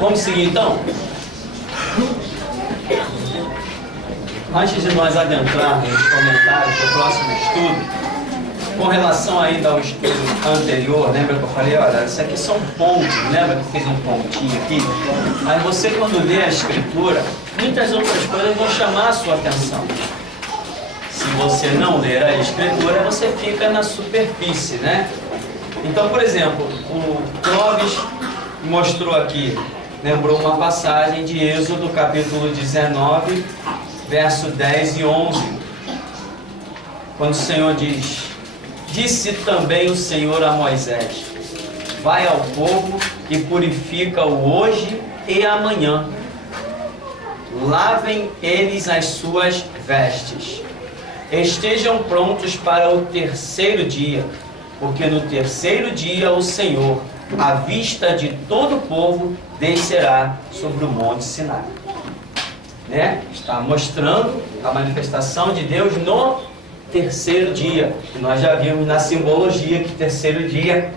Vamos seguir então? Antes de nós adentrarmos nos comentários do próximo estudo, com relação ainda ao estudo anterior, lembra que eu falei, olha, isso aqui são pontos, lembra que eu fiz um pontinho aqui? Aí você, quando lê a Escritura, muitas outras coisas vão chamar a sua atenção. Se você não ler a Escritura, você fica na superfície, né? Então, por exemplo, o Clóvis mostrou aqui, lembrou uma passagem de Êxodo, capítulo 19, verso 10 e 11, quando o Senhor diz: disse também o Senhor a Moisés: vai ao povo e purifica-o hoje e amanhã. Lavem eles as suas vestes. Estejam prontos para o terceiro dia, porque no terceiro dia o Senhor, à vista de todo o povo, descerá sobre o monte Sinai. Né? Está mostrando a manifestação de Deus no terceiro dia. E nós já vimos na simbologia que terceiro dia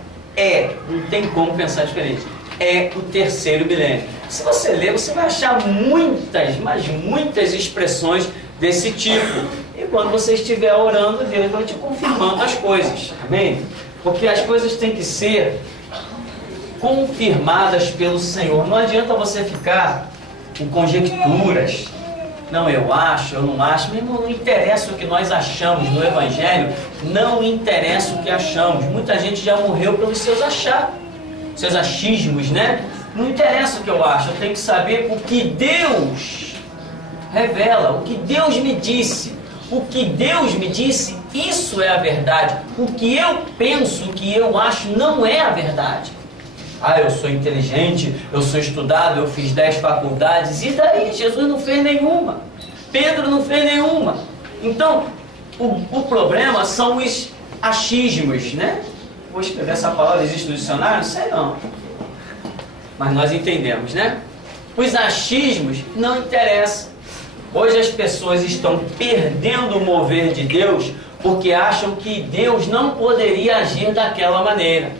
não tem como pensar diferente, é o terceiro milênio. Se você ler, você vai achar muitas, mas muitas expressões desse tipo. E quando você estiver orando, Deus vai te confirmando as coisas. Amém? Porque as coisas têm que ser confirmadas pelo Senhor. Não adianta você ficar com conjecturas. Não, eu acho, eu não acho. Mesmo não interessa o que nós achamos no Evangelho, não interessa o que achamos. Muita gente já morreu pelos seus seus achismos, né? Não interessa o que eu acho, eu tenho que saber o que Deus revela, o que Deus me disse. O que Deus me disse, isso é a verdade. O que eu penso, o que eu acho, não é a verdade. Ah, eu sou inteligente, eu sou estudado, eu fiz 10 faculdades. E daí? Jesus não fez nenhuma. Pedro não fez nenhuma. Então, o problema são os achismos, né? Vou escrever essa palavra, existe no dicionário? Não sei não. Mas nós entendemos, né? Os achismos não interessam. Hoje as pessoas estão perdendo o mover de Deus porque acham que Deus não poderia agir daquela maneira.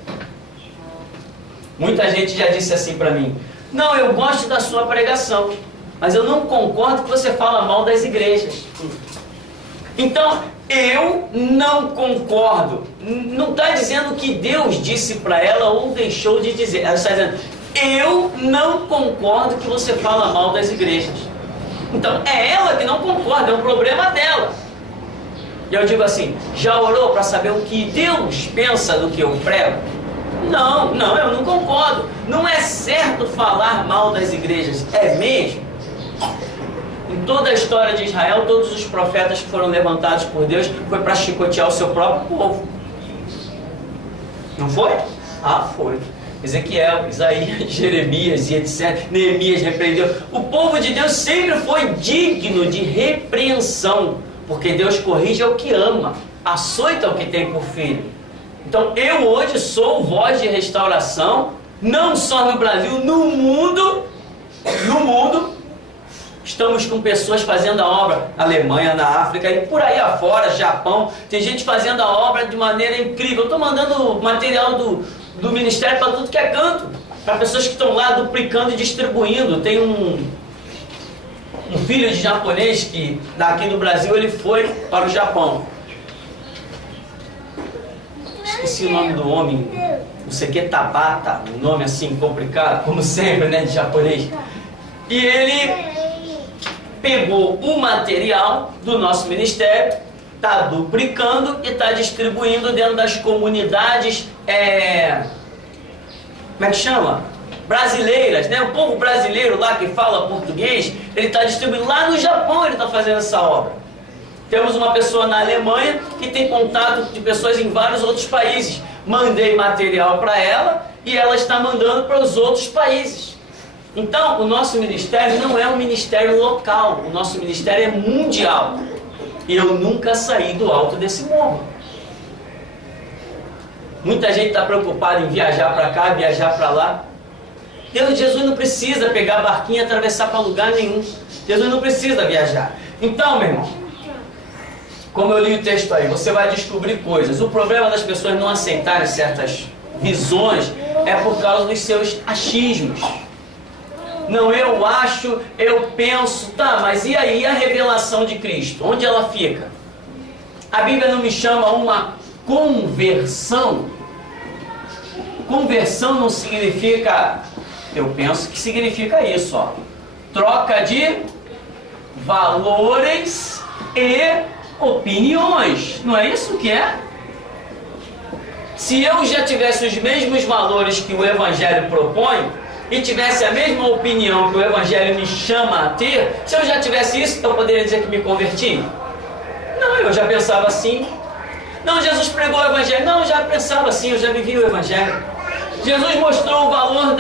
Muita gente já disse assim para mim: não, eu gosto da sua pregação, mas eu não concordo que você fala mal das igrejas. Então, eu não concordo. Não está dizendo que Deus disse para ela ou deixou de dizer. Ela está dizendo: eu não concordo que você fala mal das igrejas. Então, é ela que não concorda, é um problema dela. E eu digo assim: já orou para saber o que Deus pensa do que eu prego? Não, eu não concordo. Não é certo falar mal das igrejas. É mesmo? Em toda a história de Israel, todos os profetas que foram levantados por Deus foi para chicotear o seu próprio povo. Não foi? Ah, foi. Ezequiel, Isaías, Jeremias e etc. Neemias repreendeu. O povo de Deus sempre foi digno de repreensão, porque Deus corrige o que ama, açoita o que tem por filho. Então eu hoje sou voz de restauração, não só no Brasil, no mundo. Estamos com pessoas fazendo a obra na Alemanha, na África e por aí afora, Japão. Tem gente fazendo a obra de maneira incrível. Eu estou mandando material do ministério para tudo que é canto, para pessoas que estão lá duplicando e distribuindo. Tem um filho de japonês que daqui do Brasil ele foi para o Japão. Esqueci o nome do homem, não sei o que, Tabata, um nome assim complicado, como sempre, né, de japonês. E ele pegou o material do nosso ministério, está duplicando e está distribuindo dentro das comunidades, como é que chama? Brasileiras, né? O povo brasileiro lá que fala português, ele está distribuindo. Lá no Japão ele está fazendo essa obra. Temos uma pessoa na Alemanha que tem contato de pessoas em vários outros países. Mandei material para ela e ela está mandando para os outros países. Então, o nosso ministério não é um ministério local, o nosso ministério é mundial. E eu nunca saí do alto desse morro. Muita gente está preocupada em viajar para cá, viajar para lá. Jesus não precisa pegar a barquinha e atravessar para lugar nenhum. Jesus não precisa viajar. Então, meu irmão, como eu li o texto aí, você vai descobrir coisas. O problema das pessoas não aceitarem certas visões é por causa dos seus achismos. Não, eu acho, eu penso. Tá, mas e aí a revelação de Cristo? Onde ela fica? A Bíblia não me chama uma conversão. Conversão não significa... Eu penso que significa isso, ó. Troca de valores e opiniões. Não é isso que é? Se eu já tivesse os mesmos valores que o Evangelho propõe e tivesse a mesma opinião que o Evangelho me chama a ter, se eu já tivesse isso, eu poderia dizer que me converti? Não, eu já pensava assim. Não, Jesus pregou o Evangelho. Não, eu já pensava assim, eu já vivi o Evangelho. Jesus mostrou o valor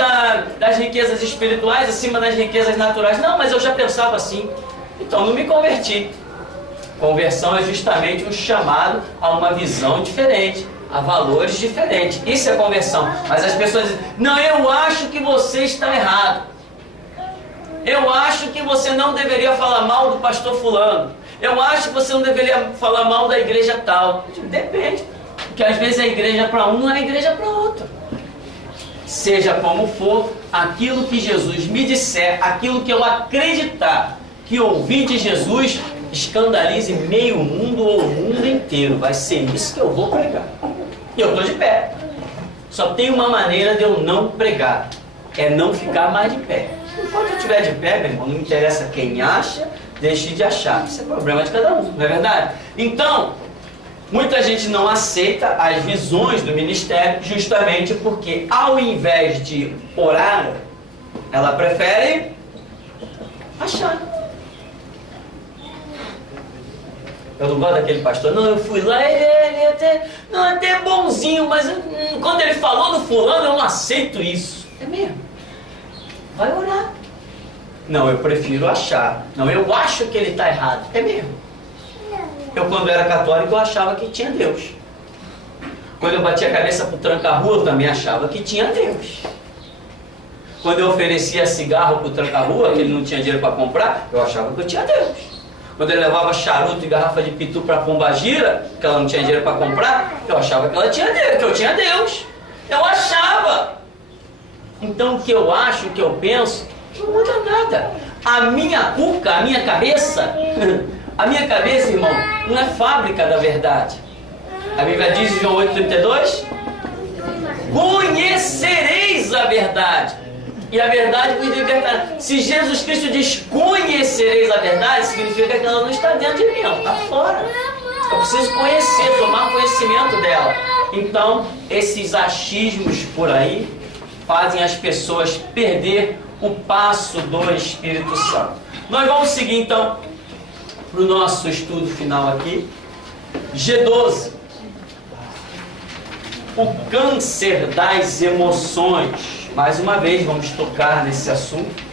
das riquezas espirituais acima das riquezas naturais. Não, mas eu já pensava assim. Então não me converti. Conversão é justamente um chamado a uma visão diferente, a valores diferentes. Isso é conversão. Mas as pessoas dizem, não, eu acho que você está errado. Eu acho que você não deveria falar mal do pastor fulano. Eu acho que você não deveria falar mal da igreja tal. Depende. Porque às vezes a igreja para um não é a igreja para outro. Seja como for, aquilo que Jesus me disser, aquilo que eu acreditar que ouvi de Jesus, escandalize meio mundo ou o mundo inteiro. Vai ser isso que eu vou pregar. E eu estou de pé. Só tem uma maneira de eu não pregar. É não ficar mais de pé. Enquanto eu estiver de pé, meu irmão, não interessa quem acha, deixe de achar. Isso é problema de cada um, não é verdade? Então, muita gente não aceita as visões do ministério justamente porque, ao invés de orar, ela prefere achar. Eu não gosto daquele pastor. Não, eu fui lá, ele até bonzinho, mas quando ele falou do fulano, eu não aceito isso. É mesmo? Vai orar. Não, eu prefiro achar. Não, eu acho que ele está errado. É mesmo? Eu, quando era católico, eu achava que tinha Deus. Quando eu batia a cabeça para o tranca-rua, eu também achava que tinha Deus. Quando eu oferecia cigarro para o tranca-rua, que ele não tinha dinheiro para comprar, eu achava que eu tinha Deus. Quando ele levava charuto e garrafa de pitu para a pombagira, que ela não tinha dinheiro para comprar, eu achava que ela tinha Deus, que eu tinha Deus. Eu achava. Então o que eu acho, o que eu penso, não muda nada. A minha cuca, a minha cabeça, irmão, não é fábrica da verdade. A Bíblia diz em João 8,32: conhecereis a verdade, e a verdade vos libertará. Se Jesus Cristo diz conhecereis a verdade, significa que ela não está dentro de mim, ela está fora. Eu preciso conhecer, tomar conhecimento dela. Então, esses achismos por aí fazem as pessoas perder o passo do Espírito Santo. Nós vamos seguir então para o nosso estudo final aqui. G12. O câncer das emoções. Mais uma vez, vamos tocar nesse assunto.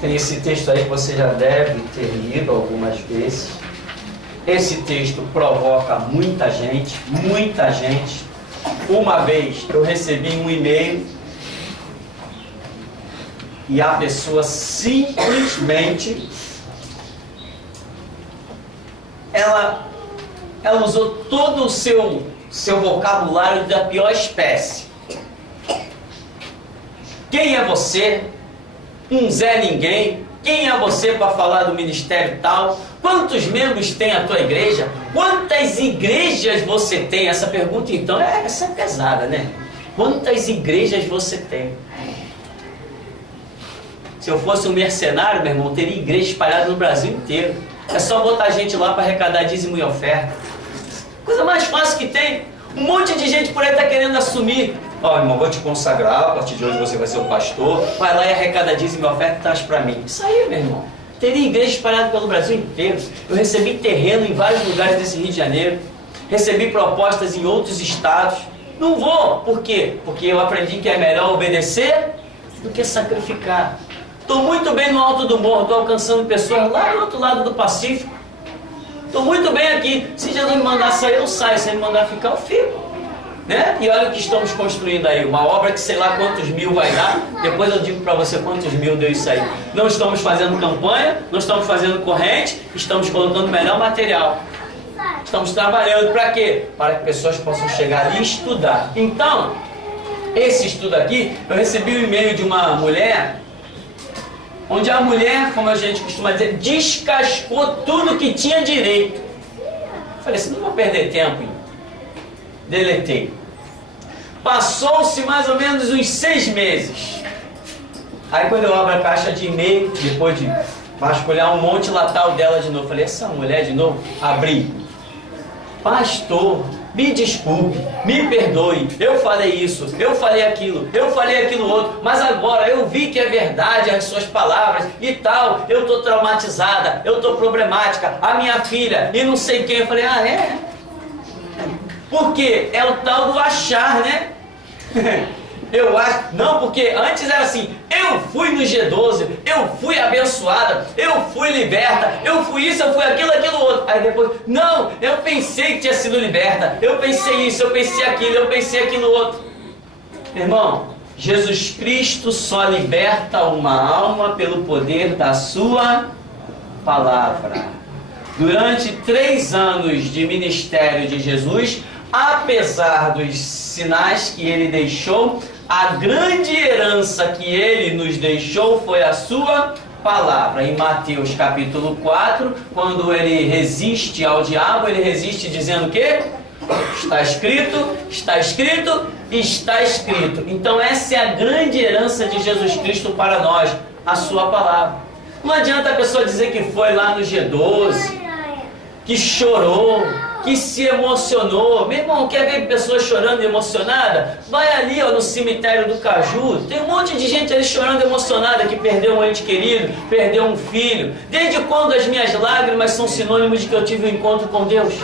Tem esse texto aí que você já deve ter lido algumas vezes. Esse texto provoca muita gente, muita gente. Uma vez eu recebi um e-mail e a pessoa simplesmente ela usou todo o seu vocabulário da pior espécie. Quem é você? Um Zé Ninguém. Quem é você para falar do ministério tal? Quantos membros tem a tua igreja? Quantas igrejas você tem? Essa pergunta então, essa é pesada, né? Quantas igrejas você tem? Se eu fosse um mercenário, meu irmão, teria igreja espalhada no Brasil inteiro. É só botar gente lá para arrecadar dízimo e oferta. Coisa mais fácil que tem. Um monte de gente por aí está querendo assumir. Ó, irmão, vou te consagrar, a partir de hoje você vai ser o pastor. Vai lá e arrecada dízimo e oferta e traz para mim. Isso aí, meu irmão. Teria igreja espalhada pelo Brasil inteiro. Eu recebi terreno em vários lugares desse Rio de Janeiro. Recebi propostas em outros estados. Não vou. Por quê? Porque eu aprendi que é melhor obedecer do que sacrificar. Estou muito bem no alto do morro, estou alcançando pessoas lá do outro lado do Pacífico. Estou muito bem aqui. Se Jesus me mandar sair, eu saio. Se ele me mandar ficar, eu fico. Né? E olha o que estamos construindo aí. Uma obra que sei lá quantos mil vai dar. Depois eu digo para você quantos mil deu isso aí. Não estamos fazendo campanha, não estamos fazendo corrente, estamos colocando melhor material. Estamos trabalhando para quê? Para que pessoas possam chegar ali e estudar. Então, Esse estudo aqui, eu recebi um e-mail de uma mulher, onde a mulher, como a gente costuma dizer, descascou tudo que tinha direito. Eu falei assim, não vou perder tempo. Deletei. Passou-se mais ou menos uns 6 meses. Aí quando eu abro a caixa de e-mail, depois de vasculhar um monte, lá tá o dela de novo. Falei, essa mulher de novo? Abri. Pastor, me desculpe, me perdoe, eu falei isso, eu falei aquilo outro, mas agora eu vi que é verdade as suas palavras e tal, eu estou traumatizada, eu estou problemática, a minha filha e não sei quem. Eu falei, ah é? Porque é o tal do achar, né? Eu acho, não, porque antes era assim, eu fui no G12, eu fui abençoada, eu fui liberta, eu fui isso, eu fui aquilo outro. Aí depois, não, eu pensei que tinha sido liberta, eu pensei isso, eu pensei aquilo, eu pensei aquilo outro. Irmão, Jesus Cristo só liberta uma alma pelo poder da sua palavra. Durante 3 anos de ministério de Jesus, apesar dos sinais que ele deixou, a grande herança que ele nos deixou foi a sua palavra. Em Mateus capítulo 4, quando ele resiste ao diabo, ele resiste dizendo o quê? Está escrito, está escrito, está escrito. Então essa é a grande herança de Jesus Cristo para nós, a sua palavra. Não adianta a pessoa dizer que foi lá no G12, que chorou, que se emocionou. Meu irmão, quer ver pessoas chorando e emocionada? Vai ali, ó, no cemitério do Caju, tem um monte de gente ali chorando emocionada, que perdeu um ente querido, perdeu um filho. Desde quando as minhas lágrimas são sinônimos de que eu tive um encontro com Deus?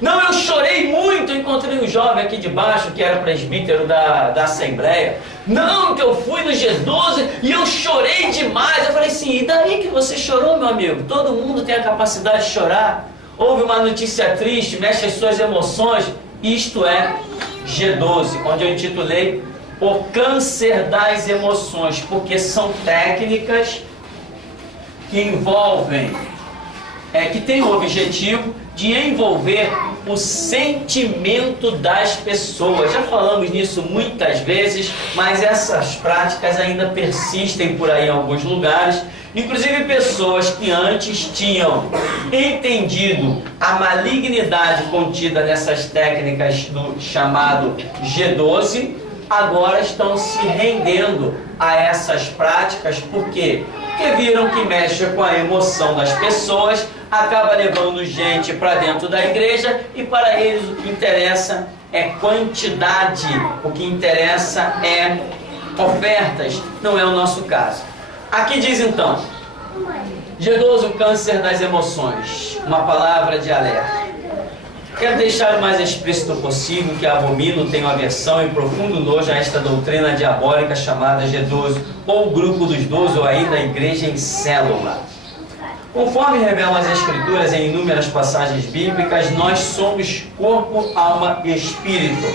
Não, eu chorei muito, eu encontrei um jovem aqui de baixo, que era presbítero da Assembleia. Não, que eu fui no G12 e eu chorei demais. Eu falei assim, e daí que você chorou, meu amigo? Todo mundo tem a capacidade de chorar. Houve uma notícia triste, mexe as suas emoções. Isto é G12, onde eu intitulei O Câncer das Emoções, porque são técnicas que envolvem, que têm o objetivo de envolver o sentimento das pessoas. Já falamos nisso muitas vezes, mas essas práticas ainda persistem por aí em alguns lugares. Inclusive pessoas que antes tinham entendido a malignidade contida nessas técnicas do chamado G12, agora estão se rendendo a essas práticas. Por quê? Porque viram que mexe com a emoção das pessoas, acaba levando gente para dentro da igreja, e para eles o que interessa é quantidade, o que interessa é ofertas. Não é o nosso caso. Aqui diz então, G12, o câncer das emoções, uma palavra de alerta. Quero deixar o mais explícito possível que abomino, tenho aversão e profundo nojo a esta doutrina diabólica chamada G12, ou grupo dos 12, ou ainda a igreja em célula. Conforme revelam as Escrituras em inúmeras passagens bíblicas, nós somos corpo, alma e espírito.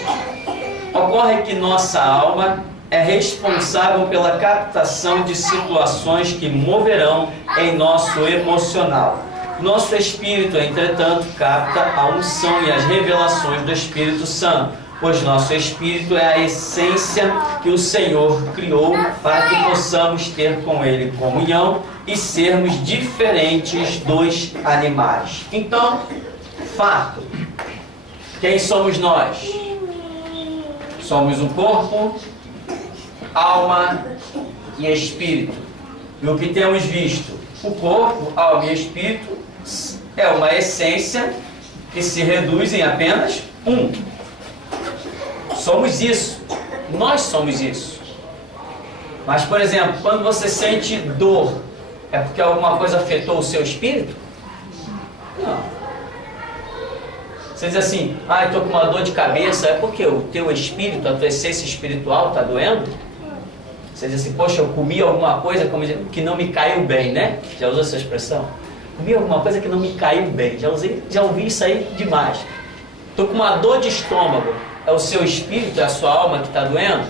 Ocorre que nossa alma é responsável pela captação de situações que moverão em nosso emocional. Nosso espírito, entretanto, capta a unção e as revelações do Espírito Santo, pois nosso espírito é a essência que o Senhor criou para que possamos ter com Ele comunhão e sermos diferentes dos animais. Então, fato, quem somos nós? Somos um corpo, alma e espírito. E o que temos visto? O corpo, alma e espírito é uma essência que se reduz em apenas um. Somos isso. Nós somos isso. Mas, por exemplo, quando você sente dor, é porque alguma coisa afetou o seu espírito? Não. Você diz assim, eu estou com uma dor de cabeça, é porque o teu espírito, a tua essência espiritual está doendo? Você diz assim, poxa, eu comi alguma coisa que não me caiu bem, né? Já usou essa expressão? Comi alguma coisa que não me caiu bem. Já ouvi isso aí demais. Estou com uma dor de estômago. É o seu espírito, é a sua alma que está doendo?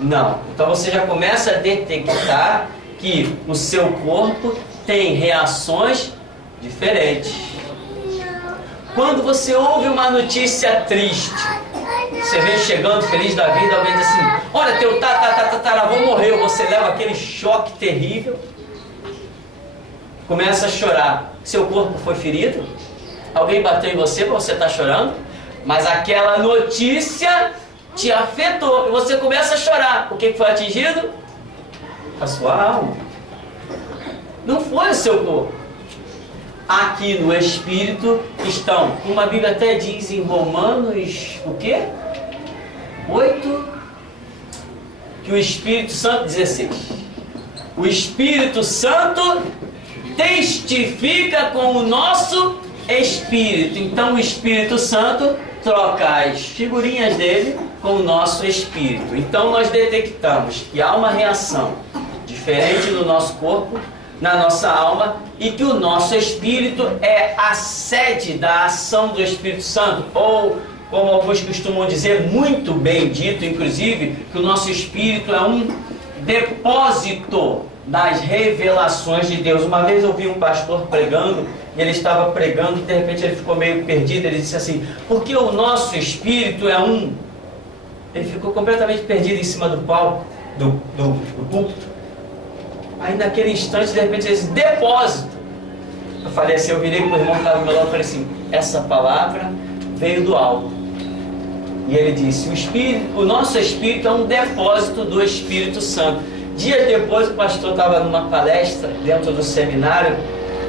Não. Então você já começa a detectar que o seu corpo tem reações diferentes. Quando você ouve uma notícia triste, Você vem chegando feliz da vida, alguém diz assim, olha, teu tataravô morreu, você leva aquele choque terrível, começa a chorar. Seu corpo foi ferido? Alguém bateu em você para você estar chorando? Mas aquela notícia te afetou e você começa a chorar. O que foi atingido? A sua alma. Não foi o seu corpo. Aqui no Espírito estão, como a Bíblia até diz em Romanos, o quê? 8, que o Espírito Santo, 16. O Espírito Santo testifica com o nosso Espírito. Então o Espírito Santo troca as figurinhas dele com o nosso Espírito. Então nós detectamos que há uma reação diferente no nosso corpo, na nossa alma, e que o nosso Espírito é a sede da ação do Espírito Santo, ou como alguns costumam dizer, muito bem dito, inclusive, que o nosso Espírito é um depósito das revelações de Deus. Uma vez eu vi um pastor pregando, e ele estava pregando, e de repente ele ficou meio perdido, ele disse assim, porque o nosso Espírito é um... Ele ficou completamente perdido em cima do palco, do púlpito. Aí naquele instante, de repente, ele disse, depósito. Eu falei assim, eu virei para o irmão que estava do meu lado e falei assim, essa palavra veio do alto. E ele disse, o nosso Espírito é um depósito do Espírito Santo. Dias depois, o pastor estava numa palestra dentro do seminário,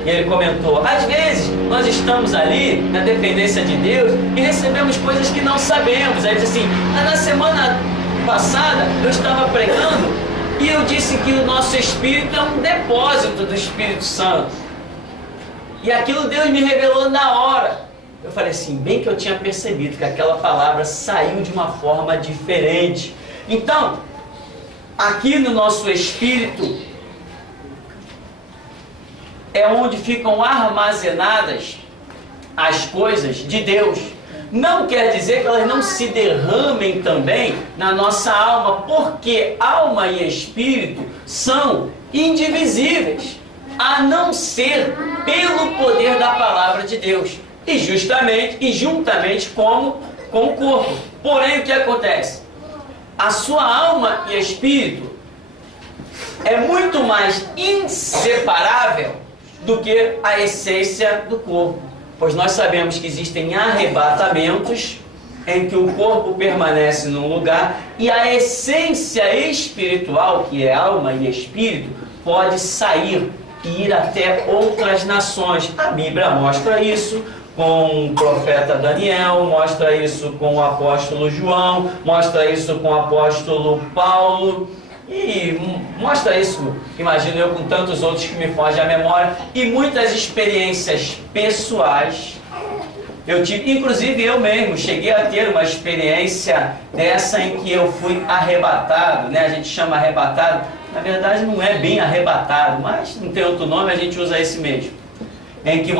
e ele comentou, às vezes nós estamos ali na dependência de Deus e recebemos coisas que não sabemos. Aí ele disse assim, na semana passada eu estava pregando e eu disse que o nosso Espírito é um depósito do Espírito Santo. E aquilo Deus me revelou na hora. Eu falei assim, bem que eu tinha percebido que aquela palavra saiu de uma forma diferente. Então, aqui no nosso Espírito é onde ficam armazenadas as coisas de Deus. Não quer dizer que elas não se derramem também na nossa alma, porque alma e espírito são indivisíveis, a não ser pelo poder da palavra de Deus, e juntamente com o corpo. Porém, o que acontece? A sua alma e espírito é muito mais inseparável do que a essência do corpo. Pois nós sabemos que existem arrebatamentos em que o corpo permanece num lugar e a essência espiritual, que é alma e espírito, pode sair e ir até outras nações. A Bíblia mostra isso com o profeta Daniel, mostra isso com o apóstolo João, mostra isso com o apóstolo Paulo. E mostra isso, imagino eu, com tantos outros que me fogem à memória, e muitas experiências pessoais. Eu tive, inclusive eu mesmo, cheguei a ter uma experiência dessa em que eu fui arrebatado, né? A gente chama arrebatado, na verdade não é bem arrebatado, mas não tem outro nome, a gente usa esse mesmo. Em que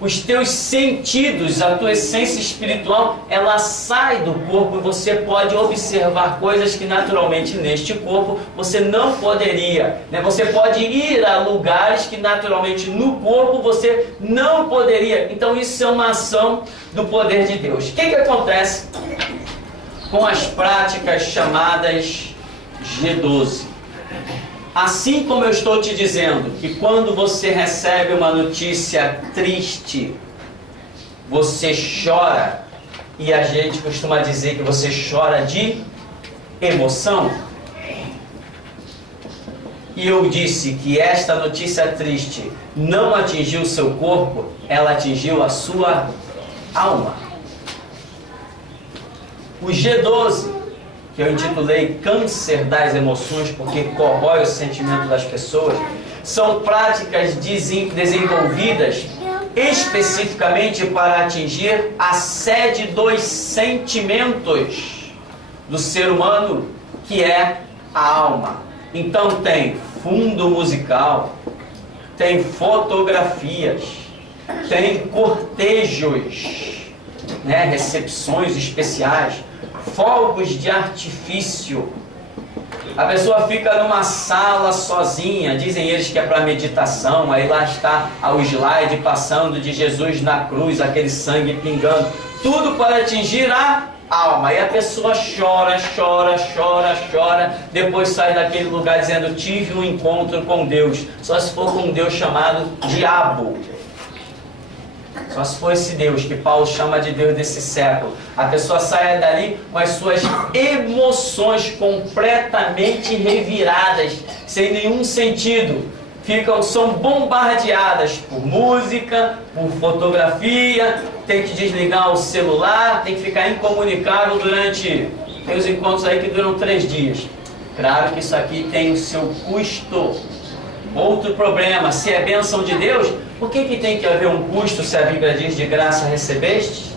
os teus sentidos, a tua essência espiritual, ela sai do corpo e você pode observar coisas que naturalmente neste corpo você não poderia, né? Você pode ir a lugares que naturalmente no corpo você não poderia. Então isso é uma ação do poder de Deus. O que acontece com as práticas chamadas G12? Assim como eu estou te dizendo que quando você recebe uma notícia triste, você chora, e a gente costuma dizer que você chora de emoção, e eu disse que esta notícia triste não atingiu o seu corpo, ela atingiu a sua alma. O G12, que eu intitulei Câncer das Emoções, porque corrói o sentimento das pessoas, são práticas desenvolvidas especificamente para atingir a sede dos sentimentos do ser humano, que é a alma. Então tem fundo musical, tem fotografias, tem cortejos, né, recepções especiais, fogos de artifício. A pessoa fica numa sala sozinha, dizem eles que é para meditação, aí lá está o slide passando de Jesus na cruz, aquele sangue pingando, tudo para atingir a alma. Aí a pessoa chora, chora, chora, chora, depois sai daquele lugar dizendo: tive um encontro com Deus. Só se for com um Deus chamado diabo. Só se for esse Deus que Paulo chama de Deus desse século. A pessoa sai dali com as suas emoções completamente reviradas, sem nenhum sentido. São bombardeadas por música, por fotografia, tem que desligar o celular, tem que ficar incomunicável durante... Tem os encontros aí que duram 3 dias. Claro que isso aqui tem o seu custo. Outro problema, se é bênção de Deus, por que tem que haver um custo se a Bíblia diz de graça recebeste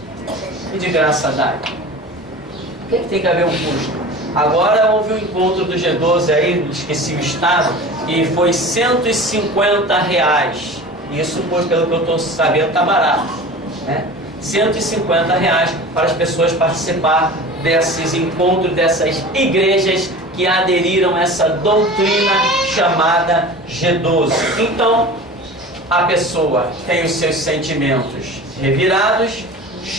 e de graça dai? Por que tem que haver um custo? Agora houve um encontro do G12 aí, esqueci o estado, e foi R$150. Isso, pelo que eu estou sabendo, está barato, né? R$150 para as pessoas participar desses encontros, dessas igrejas que aderiram a essa doutrina chamada G12. Então, a pessoa tem os seus sentimentos revirados,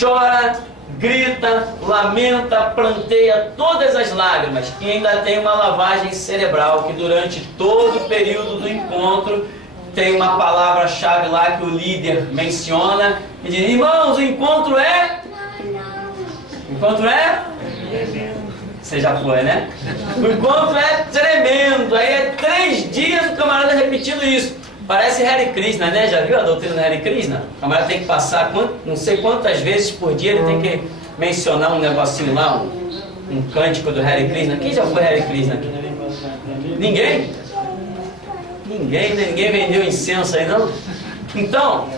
chora, grita, lamenta, planteia todas as lágrimas e ainda tem uma lavagem cerebral que durante todo o período do encontro tem uma palavra-chave lá que o líder menciona e diz: irmãos, o encontro é... Encontro é? Você já foi, né? O encontro é tremendo. Aí é 3 dias o camarada repetindo isso. Parece Hare Krishna, né? Já viu a doutrina do Hare Krishna? O camarada tem que passar não sei quantas vezes por dia ele tem que mencionar um negocinho lá, um cântico do Hare Krishna. Quem já foi Hare Krishna aqui? Ninguém? Ninguém, né? Ninguém vendeu incenso aí, não? Então,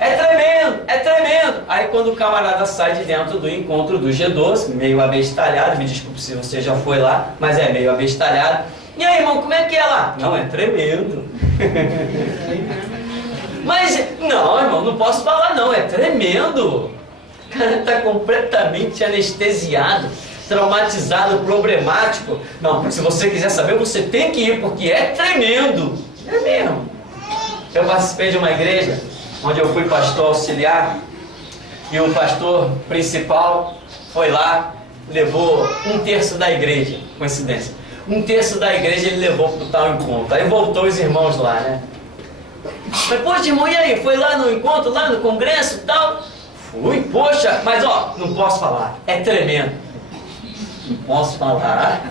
é tremendo, é tremendo. Aí quando o camarada sai de dentro do encontro do G12, meio abestalhado, me desculpe se você já foi lá, mas é meio abestalhado. E aí, irmão, como é que é lá? Não, é tremendo. Mas, não, irmão, não posso falar não, é tremendo. O cara está completamente anestesiado, traumatizado, problemático. Não, se você quiser saber, você tem que ir, porque é tremendo. É mesmo. Eu participei de uma igreja onde eu fui pastor auxiliar e o pastor principal foi lá, levou 1/3 da igreja, coincidência. 1/3 da igreja ele levou para o tal encontro. Aí voltou os irmãos lá, né? Mas, poxa, irmão, e aí? Foi lá no encontro, lá no congresso e tal? Fui, poxa, mas ó, não posso falar, é tremendo. Não posso falar.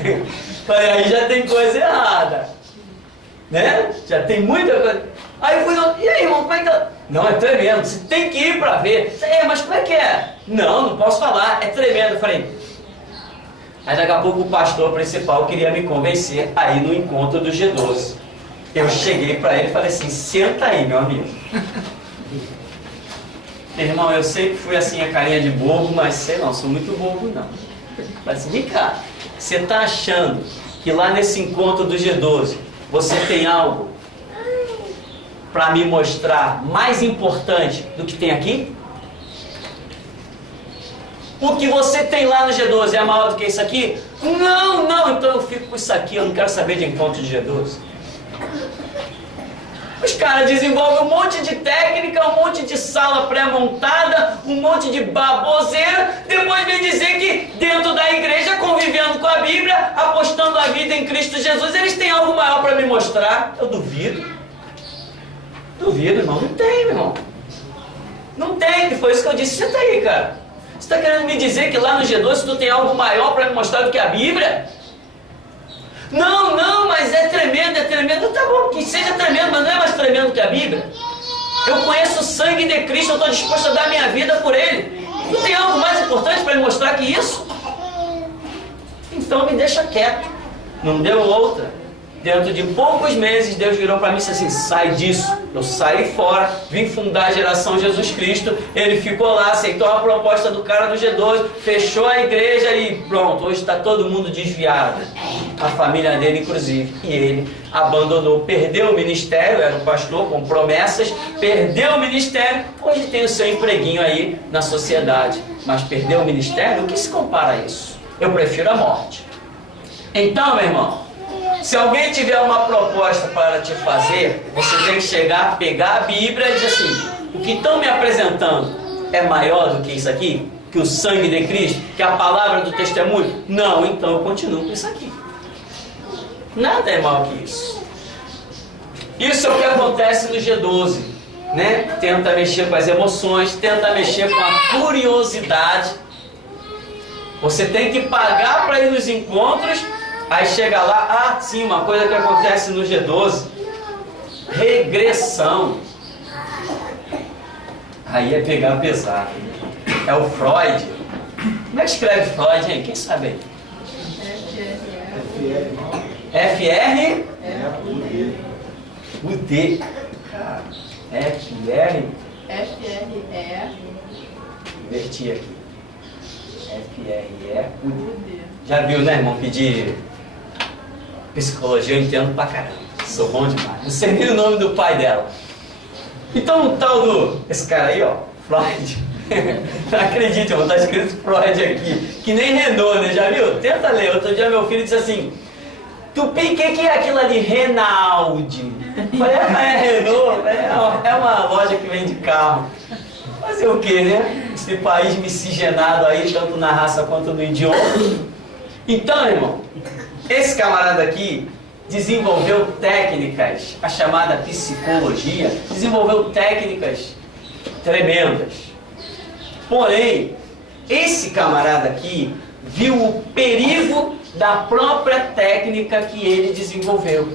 Falei, aí já tem coisa errada, né? Já tem muita coisa. Aí fui, e aí, irmão, como é que tá? Não, é tremendo, você tem que ir para ver. Mas como é que é? Não, não posso falar, é tremendo. Eu falei, aí daqui a pouco o pastor principal queria me convencer a ir no encontro do G12. Eu cheguei para ele e falei assim: senta aí, meu amigo. Irmão, eu sei que fui assim a carinha de bobo, mas sei não, sou muito bobo não. Falei assim: vem cá, você está achando que lá nesse encontro do G12 você tem algo para me mostrar mais importante do que tem aqui? O que você tem lá no G12 é maior do que isso aqui? Não, não, então eu fico com isso aqui, eu não quero saber de encontro de G12. Os caras desenvolvem um monte de técnica, um monte de sala pré-montada, um monte de baboseira, depois vem dizer que dentro da igreja, convivendo com a Bíblia, apostando a vida em Cristo Jesus, eles têm algo maior para me mostrar. Eu duvido. Duvido, irmão. Não tem, meu irmão. Não tem, foi isso que eu disse. Senta aí, cara. Você está querendo me dizer que lá no G12 tu tem algo maior para me mostrar do que a Bíblia? Não, não, mas é tremendo, é tremendo. Tá bom, que seja tremendo, mas não é mais tremendo que a Bíblia. Eu conheço o sangue de Cristo, eu estou disposto a dar minha vida por Ele. Não tem algo mais importante para me mostrar que isso? Então me deixa quieto. Não deu outra. Dentro de poucos meses, Deus virou para mim e disse assim: sai disso. Eu saí fora, vim fundar a Geração Jesus Cristo. Ele ficou lá, aceitou a proposta do cara do G12, fechou a igreja e pronto, hoje está todo mundo desviado. A família dele, inclusive. E ele abandonou, perdeu o ministério, era um pastor com promessas, perdeu o ministério, hoje tem o seu empreguinho aí na sociedade. Mas perdeu o ministério, o que se compara a isso? Eu prefiro a morte. Então, meu irmão, se alguém tiver uma proposta para te fazer, você tem que chegar, pegar a Bíblia e dizer assim: o que estão me apresentando é maior do que isso aqui? que o sangue de Cristo, que a palavra do testemunho? Não, então eu continuo com isso aqui. Nada é maior que isso. Isso é o que acontece no G12, né? Tenta mexer com as emoções, tenta mexer com a curiosidade. Você tem que pagar para ir nos encontros, aí chega lá, sim, uma coisa que acontece no G12, regressão. Aí é pegar pesado. É o Freud. Como é que escreve Freud, hein? Quem sabe aí? FR? O D. FR? Inverti aqui. FRE U D. Já viu, né, irmão? Pedir psicologia, eu entendo pra caramba. Sou bom demais. Não sei nem o nome do pai dela. Então o tal do... Esse cara aí, ó, Freud. Não acredite, irmão, tá escrito Freud aqui. Que nem Renault, né? Já viu? Tenta ler. Outro dia meu filho disse assim: Tupi, o que é aquilo ali? Renaldi. Eu falei, Renault. É uma loja que vende carro. Fazer o que, né? Esse país miscigenado aí, tanto na raça quanto no idioma. Então, irmão, esse camarada aqui desenvolveu técnicas, a chamada psicologia, desenvolveu técnicas tremendas. Porém, esse camarada aqui viu o perigo da própria técnica que ele desenvolveu.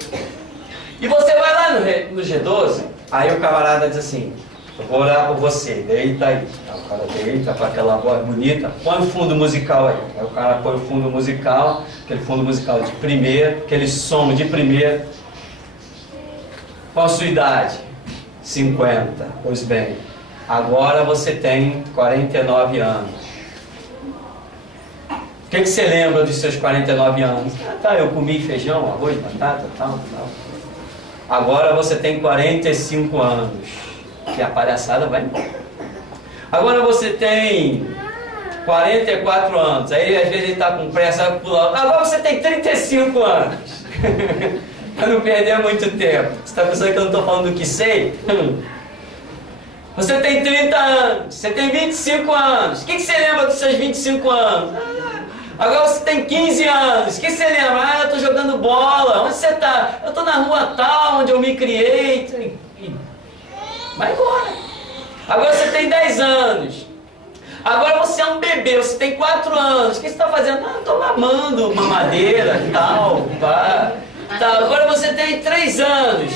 E você vai lá no G12, aí o camarada diz assim: eu vou orar por você, deita aí. Aí o cara deita com aquela voz bonita, põe o fundo musical aí. Aí o cara põe o fundo musical, aquele fundo musical de primeira, aquele som de primeira. Qual a sua idade? 50. Pois bem, agora você tem 49 anos. O que você lembra dos seus 49 anos? Tá, eu comi feijão, arroz, batata, tal. Agora você tem 45 anos. Que a palhaçada vai embora. Agora você tem 44 anos. Aí às vezes ele está com pressa, vai pular. Agora você tem 35 anos. Para não perder muito tempo. Você está pensando que eu não estou falando do que sei? Você tem 30 anos. Você tem 25 anos. O que você lembra dos seus 25 anos? Agora você tem 15 anos. O que você lembra? Eu estou jogando bola. Onde você está? Eu estou na rua tal, onde eu me criei. Vai embora. Agora você tem 10 anos. Agora você é um bebê, você tem 4 anos. O que você está fazendo? Eu estou mamando mamadeira e tal. Tá. Agora você tem 3 anos.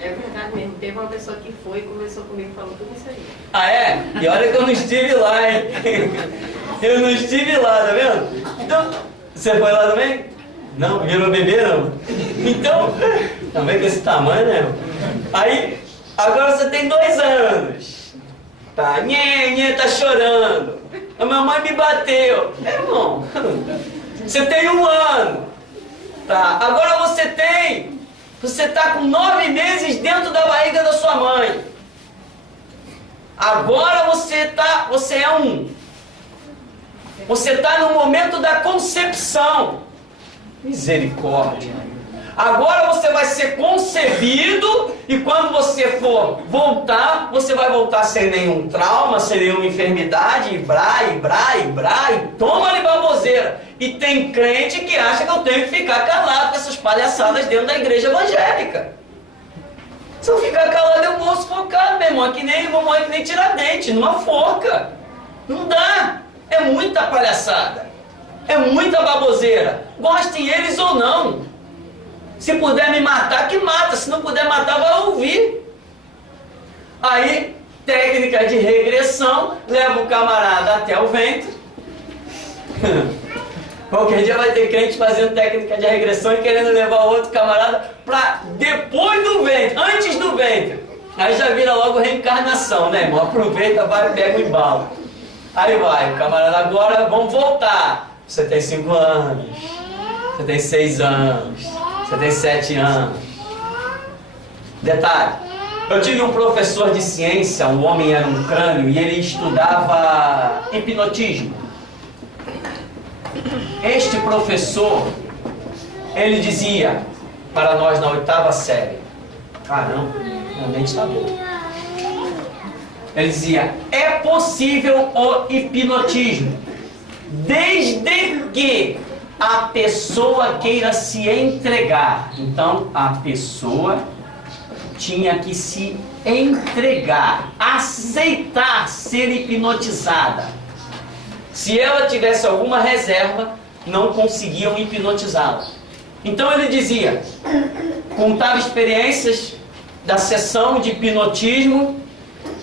É verdade mesmo. Teve uma pessoa que foi e conversou comigo e falou tudo isso aí. Ah, é? E olha que eu não estive lá, hein? Eu não estive lá, tá vendo? Então, você foi lá também? Não, virou bebê não? Então, também com esse tamanho, né? Aí, agora você tem 2 anos. Tá, tá chorando. A mamãe me bateu. Irmão, você tem 1 ano. Tá, agora você tá com 9 meses dentro da barriga da sua mãe. Agora você é Você está no momento da concepção. Misericórdia. Agora você vai ser concebido e quando você for voltar, você vai voltar sem nenhum trauma, sem nenhuma enfermidade, e toma-lhe baboseira. E tem crente que acha que eu tenho que ficar calado com essas palhaçadas dentro da igreja evangélica. Se eu ficar calado, eu vou sufocar, meu irmão, vou morrer que nem Tiradentes, numa forca. Não dá. É muita palhaçada. É muita baboseira. Gostem eles ou não. Se puder me matar, que mata. Se não puder matar, vai ouvir. Aí, técnica de regressão, leva o camarada até o ventre. Qualquer dia vai ter crente fazendo técnica de regressão e querendo levar o outro camarada para depois do ventre, antes do ventre. Aí já vira logo reencarnação, né, irmão? Aproveita, vai, pega o embalo. Aí vai, o camarada, agora vamos voltar. Você tem 5 anos, você tem 6 anos, você tem 7 anos. Detalhe, eu tive um professor de ciência, um homem era um crânio, e ele estudava hipnotismo. Este professor, ele dizia para nós na 8ª série: caramba, minha mente está boa. Ele dizia: é possível o hipnotismo, desde que a pessoa queira se entregar. Então, a pessoa tinha que se entregar, aceitar ser hipnotizada. Se ela tivesse alguma reserva, não conseguiam hipnotizá-la. Então ele dizia, contava experiências da sessão de hipnotismo,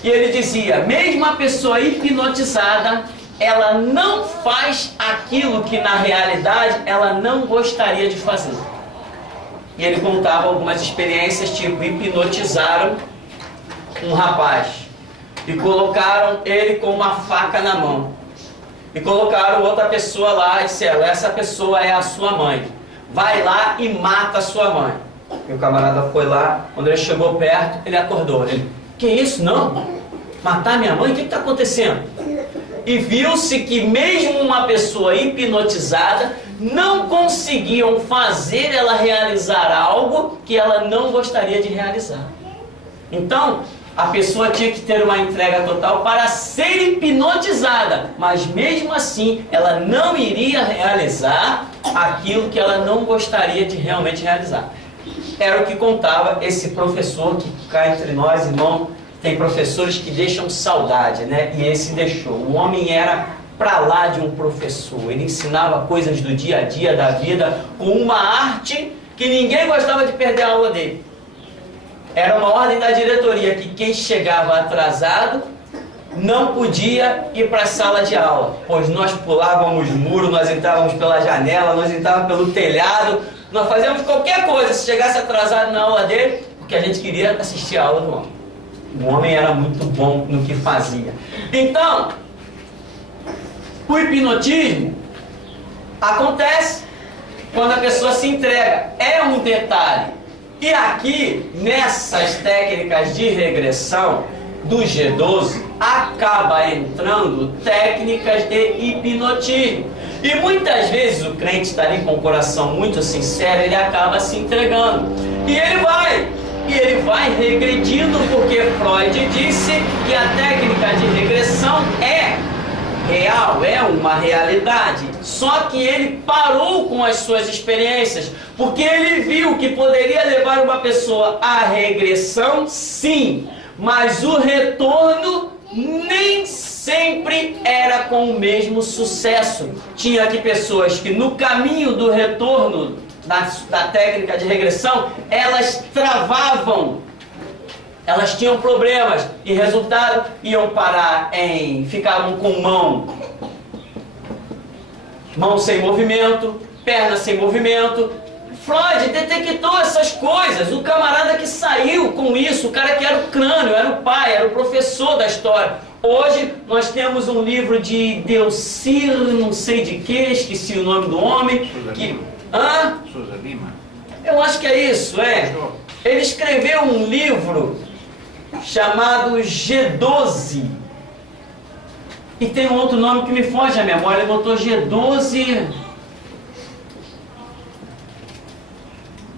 e ele dizia, mesmo a pessoa hipnotizada, ela não faz aquilo que na realidade ela não gostaria de fazer. E ele contava algumas experiências, tipo, hipnotizaram um rapaz e colocaram ele com uma faca na mão. E colocaram outra pessoa lá e disseram, essa pessoa é a sua mãe. Vai lá e mata a sua mãe. E o camarada foi lá, quando ele chegou perto, ele acordou. Ele, que isso? Não? Matar minha mãe? O que está acontecendo? E viu-se que mesmo uma pessoa hipnotizada não conseguiam fazer ela realizar algo que ela não gostaria de realizar. Então, a pessoa tinha que ter uma entrega total para ser hipnotizada, mas mesmo assim ela não iria realizar aquilo que ela não gostaria de realmente realizar. Era o que contava esse professor que cá entre nós, irmão, tem professores que deixam saudade, né? E esse deixou. O homem era para lá de um professor. Ele ensinava coisas do dia a dia da vida com uma arte que ninguém gostava de perder a aula dele. Era uma ordem da diretoria que quem chegava atrasado não podia ir para a sala de aula, pois nós pulávamos muro, nós entrávamos pela janela, nós entrávamos pelo telhado, nós fazíamos qualquer coisa se chegasse atrasado na aula dele, porque a gente queria assistir a aula do homem. O homem era muito bom no que fazia. Então, o hipnotismo acontece quando a pessoa se entrega. É um detalhe. E aqui, nessas técnicas de regressão do G12, acaba entrando técnicas de hipnotismo. E muitas vezes o crente está ali com o coração muito sincero, ele acaba se entregando. E ele vai regredindo, porque Freud disse que a técnica de regressão é real, é uma realidade. Só que ele parou com as suas experiências, porque ele viu que poderia levar uma pessoa à regressão, sim, mas o retorno nem sempre era com o mesmo sucesso. Tinha aqui pessoas que no caminho do retorno da técnica de regressão, elas travavam, elas tinham problemas e resultado iam parar ficavam com mão sem movimento, perna sem movimento. Freud detectou essas coisas. O camarada que saiu com isso, o cara que era o crânio, era o pai, era o professor da história. Hoje nós temos um livro de Delcir, não sei de que, esqueci o nome do homem. Souza Lima. Eu acho que é isso, é. Ele escreveu um livro chamado G12. E tem um outro nome que me foge à memória. Ele botou G12...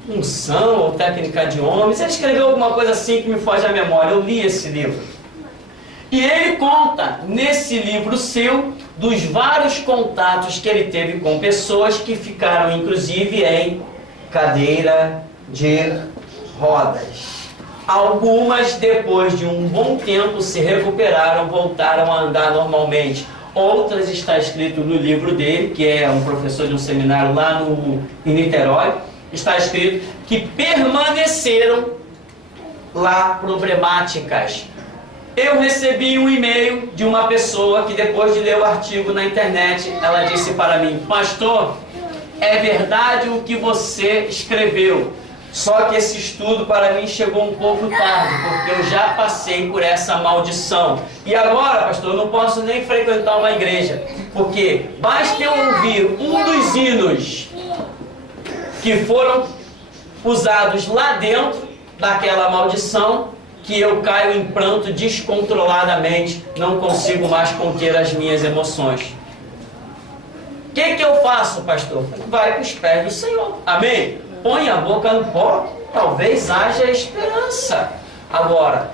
unção ou técnica de homens. Ele escreveu alguma coisa assim que me foge à memória. Eu li esse livro. E ele conta, nesse livro seu, dos vários contatos que ele teve com pessoas que ficaram, inclusive, em cadeira de rodas. Algumas, depois de um bom tempo, se recuperaram, voltaram a andar normalmente. Outras, está escrito no livro dele, que é um professor de um seminário lá em Niterói, está escrito que permaneceram lá problemáticas. Eu recebi um e-mail de uma pessoa que depois de ler o artigo na internet, ela disse para mim, pastor, é verdade o que você escreveu, só que esse estudo para mim chegou um pouco tarde, porque eu já passei por essa maldição. E agora, pastor, eu não posso nem frequentar uma igreja, porque basta eu ouvir um dos hinos que foram usados lá dentro daquela maldição, que eu caio em pranto descontroladamente, não consigo mais conter as minhas emoções. O que eu faço, pastor? Vai para os pés do Senhor. Amém? Põe a boca no pó, talvez haja esperança. Agora,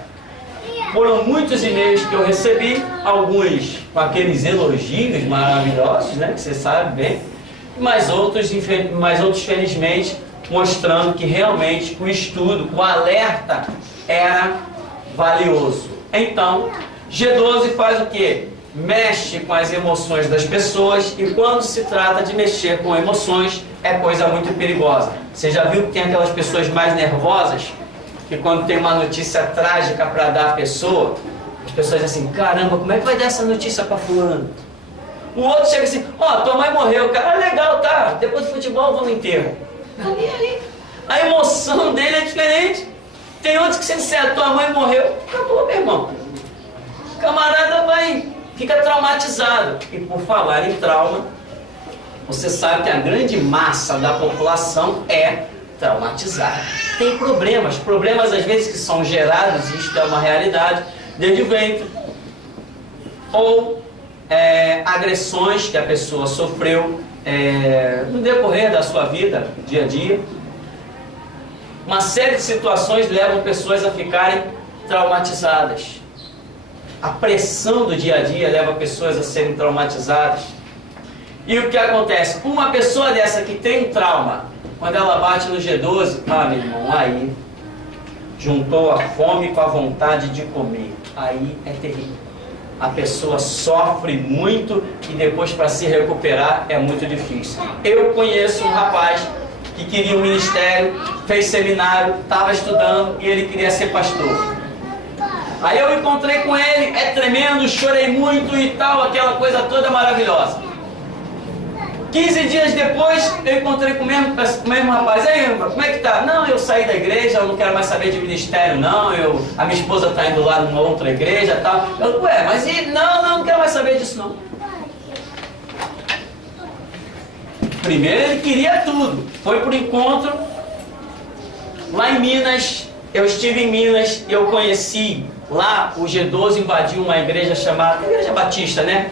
Foram muitos e-mails que eu recebi, alguns com aqueles elogios maravilhosos, né, que você sabe bem, mas outros felizmente, mostrando que realmente o estudo, o alerta era valioso. Então, G12 faz o quê? Mexe com as emoções das pessoas, e quando se trata de mexer com emoções, é coisa muito perigosa. Você já viu que tem aquelas pessoas mais nervosas, que quando tem uma notícia trágica para dar à pessoa, as pessoas dizem assim, caramba, como é que vai dar essa notícia para fulano? O outro chega assim, tua mãe morreu, cara, legal, tá, depois do futebol eu vou no enterro. A emoção dele é diferente. Tem outros que se disser, tua mãe morreu, acabou, meu irmão. O camarada fica traumatizado. E por falar em trauma, você sabe que a grande massa da população é traumatizada. Tem problemas às vezes que são gerados, isto é uma realidade, desde o ventre, ou agressões que a pessoa sofreu no decorrer da sua vida, dia a dia. Uma série de situações levam pessoas a ficarem traumatizadas. A pressão do dia a dia leva pessoas a serem traumatizadas. E o que acontece? Uma pessoa dessa que tem um trauma, quando ela bate no G12, meu irmão, aí juntou a fome com a vontade de comer. Aí é terrível. A pessoa sofre muito e depois para se recuperar é muito difícil. Eu conheço um rapaz que queria um ministério, fez seminário, estava estudando e ele queria ser pastor. Aí eu encontrei com ele, é tremendo, chorei muito e tal, aquela coisa toda maravilhosa. 15 dias depois, eu encontrei com o mesmo rapaz. Aí, como é que tá? Não, eu saí da igreja, eu não quero mais saber de ministério, não. A minha esposa está indo lá numa outra igreja e tal. Mas não quero mais saber disso, não. Primeiro ele queria tudo. Foi por encontro lá em Minas. Eu estive em Minas e eu conheci lá, o G12 invadiu uma igreja chamada Igreja Batista, né?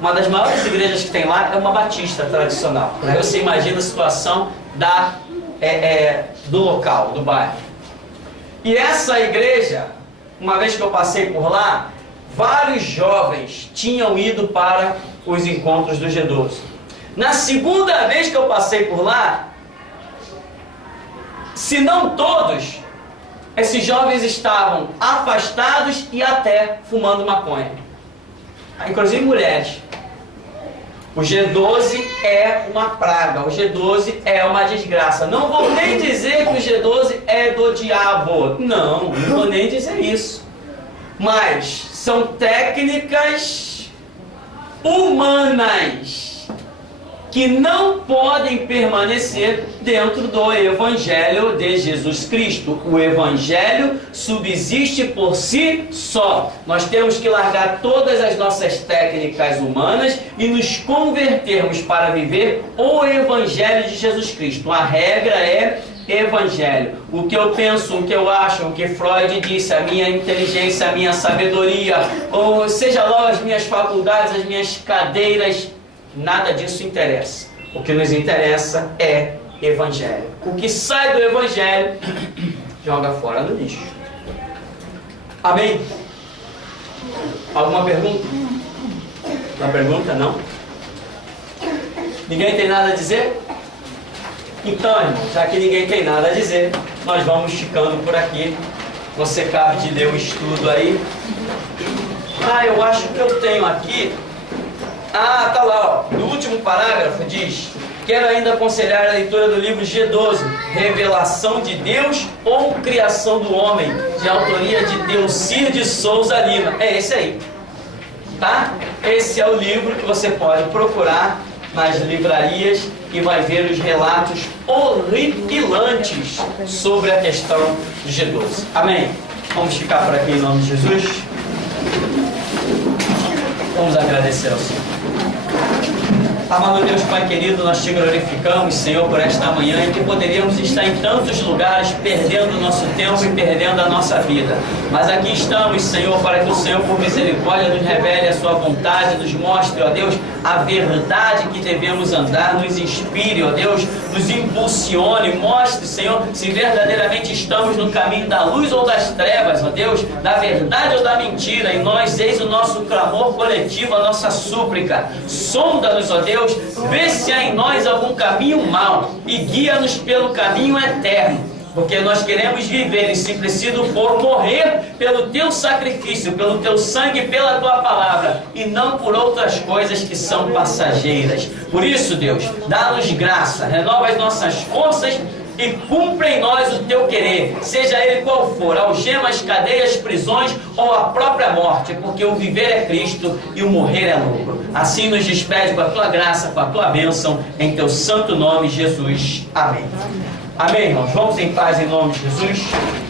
Uma das maiores igrejas que tem lá é uma batista tradicional. Aí você imagina a situação do local, do bairro. E essa igreja, uma vez que eu passei por lá, vários jovens tinham ido para os encontros do G12. Na segunda vez que eu passei por lá, se não todos, esses jovens estavam afastados e até fumando maconha. Inclusive mulheres. O G12 é uma praga, o G12 é uma desgraça. Não vou nem dizer que o G12 é do diabo. Não vou nem dizer isso. Mas são técnicas humanas que não podem permanecer dentro do Evangelho de Jesus Cristo. O Evangelho subsiste por si só. Nós temos que largar todas as nossas técnicas humanas e nos convertermos para viver o Evangelho de Jesus Cristo. A regra é Evangelho. O que eu penso, o que eu acho, o que Freud disse, a minha inteligência, a minha sabedoria, ou seja lá as minhas faculdades, as minhas cadeiras, nada disso interessa. O que nos interessa é Evangelho. O que sai do Evangelho, joga fora no lixo. Amém? Alguma pergunta? Uma pergunta? Não? Ninguém tem nada a dizer? Então, irmão, já que ninguém tem nada a dizer, nós vamos ficando por aqui. Você acaba de ler o estudo aí. Eu acho que eu tenho aqui. Tá lá, ó. No último parágrafo diz: quero ainda aconselhar a leitura do livro G12, Revelação de Deus ou Criação do Homem, de autoria de Delcir de Souza Lima. É esse aí, tá? Esse é o livro que você pode procurar nas livrarias e vai ver os relatos horripilantes sobre a questão do G12. Amém? Vamos ficar por aqui em nome de Jesus? Vamos agradecer ao Senhor. Amado Deus, Pai querido, nós te glorificamos, Senhor, por esta manhã em que poderíamos estar em tantos lugares perdendo o nosso tempo e perdendo a nossa vida. Mas aqui estamos, Senhor, para que o Senhor, por misericórdia, nos revele a sua vontade, nos mostre, ó Deus, a verdade que devemos andar, nos inspire, ó Deus, nos impulsione, mostre, Senhor, se verdadeiramente estamos no caminho da luz ou das trevas, ó Deus, da verdade ou da mentira. E nós, eis o nosso clamor coletivo, a nossa súplica. Sonda-nos, ó Deus, vê se há em nós algum caminho mau e guia-nos pelo caminho eterno. Porque nós queremos viver e, se preciso for, morrer pelo teu sacrifício, pelo teu sangue, pela tua palavra, e não por outras coisas que são passageiras. Por isso, Deus, dá-nos graça, renova as nossas forças e cumpre em nós o teu querer, seja ele qual for, algemas, cadeias, prisões ou a própria morte, porque o viver é Cristo e o morrer é lucro. Assim nos despede com a tua graça, com a tua bênção, em teu santo nome, Jesus. Amém. Amém, irmãos. Vamos em paz em nome de Jesus.